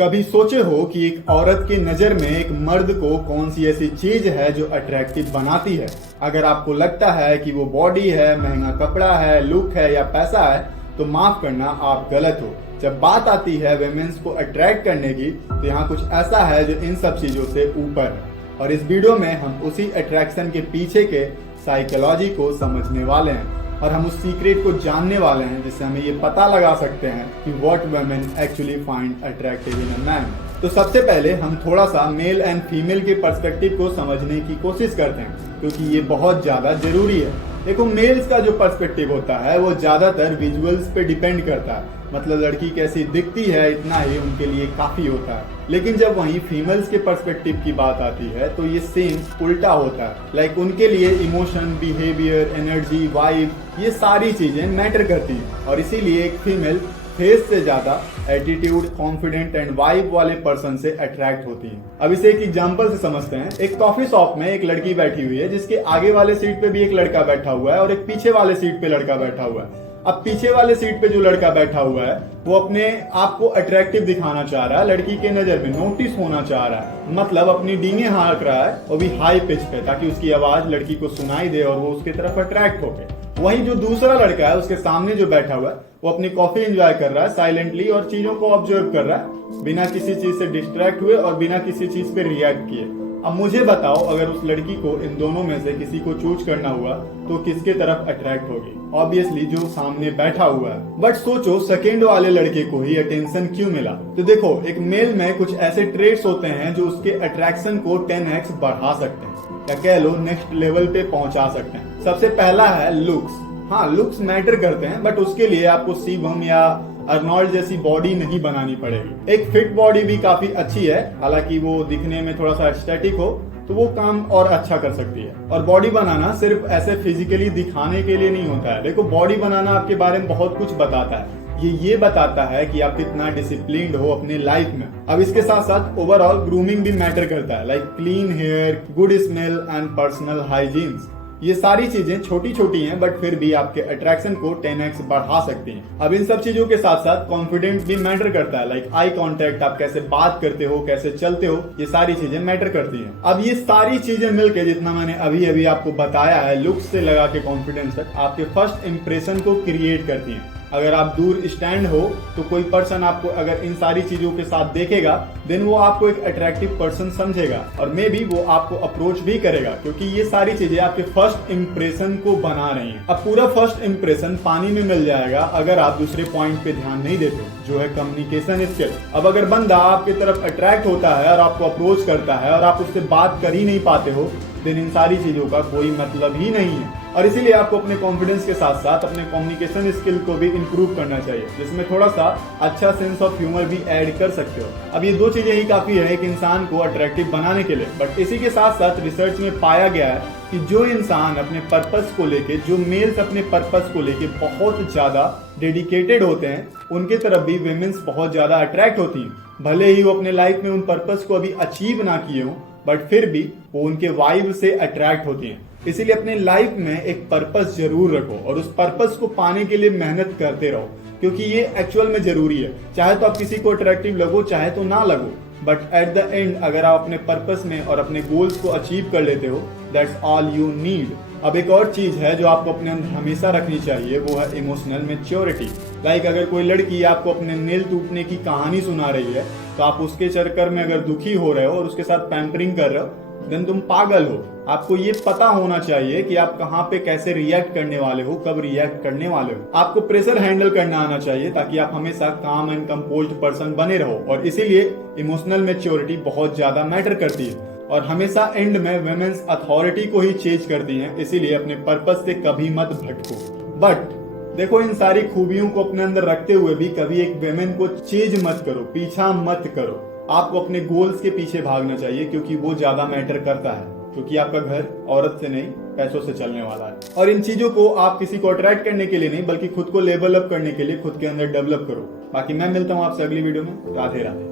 कभी सोचे हो कि एक औरत की नजर में एक मर्द को कौन सी ऐसी चीज है जो अट्रैक्टिव बनाती है? अगर आपको लगता है कि वो बॉडी है, महंगा कपड़ा है, लुक है या पैसा है, तो माफ करना, आप गलत हो। जब बात आती है वुमेन्स को अट्रैक्ट करने की, तो यहाँ कुछ ऐसा है जो इन सब चीजों से ऊपर है। और इस वीडियो में हम उसी अट्रैक्शन के पीछे के साइकोलॉजी को समझने वाले हैं और हम उस सीक्रेट को जानने वाले हैं जिससे हमें ये पता लगा सकते हैं कि what women actually find attractive in a man. तो सबसे पहले हम थोड़ा सा मेल एंड फीमेल के पर्सपेक्टिव को समझने की कोशिश करते हैं, क्योंकि ये बहुत ज्यादा जरूरी है। देखो, मेल्स का जो पर्सपेक्टिव होता है वो ज्यादातर विजुअल्स पे डिपेंड करता है, मतलब लड़की कैसी दिखती है इतना ही उनके लिए काफी होता है। लेकिन जब वहीं फीमेल्स के पर्सपेक्टिव की बात आती है तो ये सेम उल्टा होता है। लाइक उनके लिए इमोशन, बिहेवियर, एनर्जी, वाइब, ये सारी चीजें मैटर करती हैं और इसीलिए एक फीमेल फेस से ज्यादा एटीट्यूड, कॉन्फिडेंट एंड वाइब वाले पर्सन से अट्रैक्ट होती है। अब इसे एक एग्जांपल से समझते हैं। एक कॉफी शॉप में एक लड़की बैठी हुई है जिसके आगे वाले सीट पे भी एक लड़का बैठा हुआ है और एक पीछे वाले सीट पे लड़का बैठा हुआ है। अब पीछे वाले सीट पे जो लड़का बैठा हुआ है वो अपने आप को अट्रैक्टिव दिखाना चाह रहा है, लड़की के नजर में नोटिस होना चाह रहा है, मतलब अपनी डींगे हाँक रहा है और भी हाई पिच पे, ताकि उसकी आवाज लड़की को सुनाई दे और वो उसकी तरफ अट्रैक्ट हो गए। वहीं जो दूसरा लड़का है उसके सामने जो बैठा हुआ है वो अपनी कॉफी एंजॉय कर रहा है साइलेंटली और चीजों को ऑब्जर्व कर रहा है बिना किसी चीज से डिस्ट्रैक्ट हुए और बिना किसी चीज पे रिएक्ट किए। अब मुझे बताओ, अगर उस लड़की को इन दोनों में से किसी को चूज करना हुआ तो किसके तरफ अट्रैक्ट होगी? ऑब्वियसली जो सामने बैठा हुआ है। बट सोचो, सेकंड वाले लड़के को ही अटेंशन क्यों मिला? तो देखो, एक मेल में कुछ ऐसे ट्रेट्स होते हैं जो उसके अट्रैक्शन को 10x बढ़ा सकते हैं या कह लो नेक्स्ट लेवल पे पहुंचा सकते हैं। सबसे पहला है लुक्स। हाँ, लुक्स मैटर करते हैं, बट उसके लिए आपको शिवम या अर्नोल्ड जैसी बॉडी नहीं बनानी पड़ेगी। एक फिट बॉडी भी काफी अच्छी है, हालांकि वो दिखने में थोड़ा सा एस्थेटिक हो तो वो काम और अच्छा कर सकती है। और बॉडी बनाना सिर्फ ऐसे फिजिकली दिखाने के लिए नहीं होता है। देखो, बॉडी बनाना आपके बारे में बहुत कुछ बताता है। ये बताता है कि आप कितना डिसिप्लिन्ड हो अपने लाइफ में। अब इसके साथ साथ ओवरऑल ग्रूमिंग भी मैटर करता है, like clean hair, good smell and personal hygiene. ये सारी चीजें छोटी छोटी हैं, बट फिर भी आपके अट्रैक्शन को 10x बढ़ा सकती हैं। अब इन सब चीजों के साथ साथ कॉन्फिडेंस भी मैटर करता है, लाइक आई कांटेक्ट, आप कैसे बात करते हो, कैसे चलते हो, ये सारी चीजें मैटर करती हैं। अब ये सारी चीजें मिलके, जितना मैंने अभी अभी आपको बताया है, लुक्स से लगा के कॉन्फिडेंस तक, आपके फर्स्ट इंप्रेशन को क्रिएट करती हैं। अगर आप दूर स्टैंड हो तो कोई पर्सन आपको अगर इन सारी चीजों के साथ देखेगा, देन वो आपको एक अट्रैक्टिव पर्सन समझेगा और मे बी वो आपको अप्रोच भी करेगा, क्योंकि ये सारी चीजें आपके फर्स्ट इंप्रेशन को बना रही हैं। अब पूरा फर्स्ट इंप्रेशन पानी में मिल जाएगा अगर आप दूसरे पॉइंट पे ध्यान नहीं देते, जो है कम्युनिकेशन स्किल। अब अगर बंदा आपकी तरफ अट्रैक्ट होता है और आपको अप्रोच करता है और आप उससे बात कर ही नहीं पाते हो, देन इन सारी चीजों का कोई मतलब ही नहीं है। और इसीलिए आपको अपने कॉन्फिडेंस के साथ साथ अपने कम्युनिकेशन स्किल को भी इंप्रूव करना चाहिए, जिसमें थोड़ा सा अच्छा सेंस ऑफ ह्यूमर भी ऐड कर सकते हो। अब ये दो चीजें ही काफी है एक इंसान को अट्रैक्टिव बनाने के लिए। बट इसी के साथ साथ रिसर्च में पाया गया है कि जो इंसान अपने पर्पस को लेके, जो मेल्स अपने पर्पस को लेके बहुत ज्यादा डेडिकेटेड होते हैं, उनके तरफ भी वुमेन्स बहुत ज्यादा अट्रैक्ट होती हैं। भले ही वो अपने लाइफ में उन पर्पस को अभी अचीव ना किए हों, बट फिर भी वो उनके वाइब से अट्रैक्ट होती हैं। इसीलिए अपने लाइफ में एक पर्पस जरूर रखो और उस पर्पस को पाने के लिए मेहनत करते रहो, क्योंकि ये एक्चुअल में जरूरी है। चाहे तो आप किसी को अट्रैक्टिव लगो, चाहे तो ना लगो, बट एट द एंड अगर आप अपने पर्पस में और अपने गोल्स को अचीव कर लेते हो, दैट्स ऑल यू नीड। अब एक और चीज है जो आपको अपने अंदर हमेशा रखनी चाहिए, वो है इमोशनल मैच्योरिटी। लाइक अगर कोई लड़की आपको अपने नेल टूटने की कहानी सुना रही है, तो आप उसके चक्कर में अगर दुखी हो रहे हो और उसके साथ पैम्परिंग कर रहे हो, देन तुम पागल हो। आपको ये पता होना चाहिए कि आप कहाँ पे कैसे रिएक्ट करने वाले हो, कब रिएक्ट करने वाले हो। आपको प्रेशर हैंडल करना आना चाहिए ताकि आप हमेशा काम एंड कंपोज्ड पर्सन बने रहो। और इसीलिए इमोशनल मैच्योरिटी बहुत ज्यादा मैटर करती है और हमेशा एंड में वुमेन्स अथॉरिटी को ही चेंज करती हैं। इसीलिए अपने पर्पस से कभी मत भटको। बट देखो, इन सारी खूबियों को अपने अंदर रखते हुए भी कभी एक वुमेन को चेंज मत करो, पीछा मत करो। आपको अपने गोल्स के पीछे भागना चाहिए, क्योंकि वो ज्यादा मैटर करता है, क्योंकि आपका घर औरत से नहीं पैसों से चलने वाला है। और इन चीजों को आप किसी को अट्रैक्ट करने के लिए नहीं, बल्कि खुद को लेवल अप करने के लिए खुद के अंदर डेवलप करो। बाकी मैं मिलता हूँ आपसे अगली वीडियो में। राधे राधे।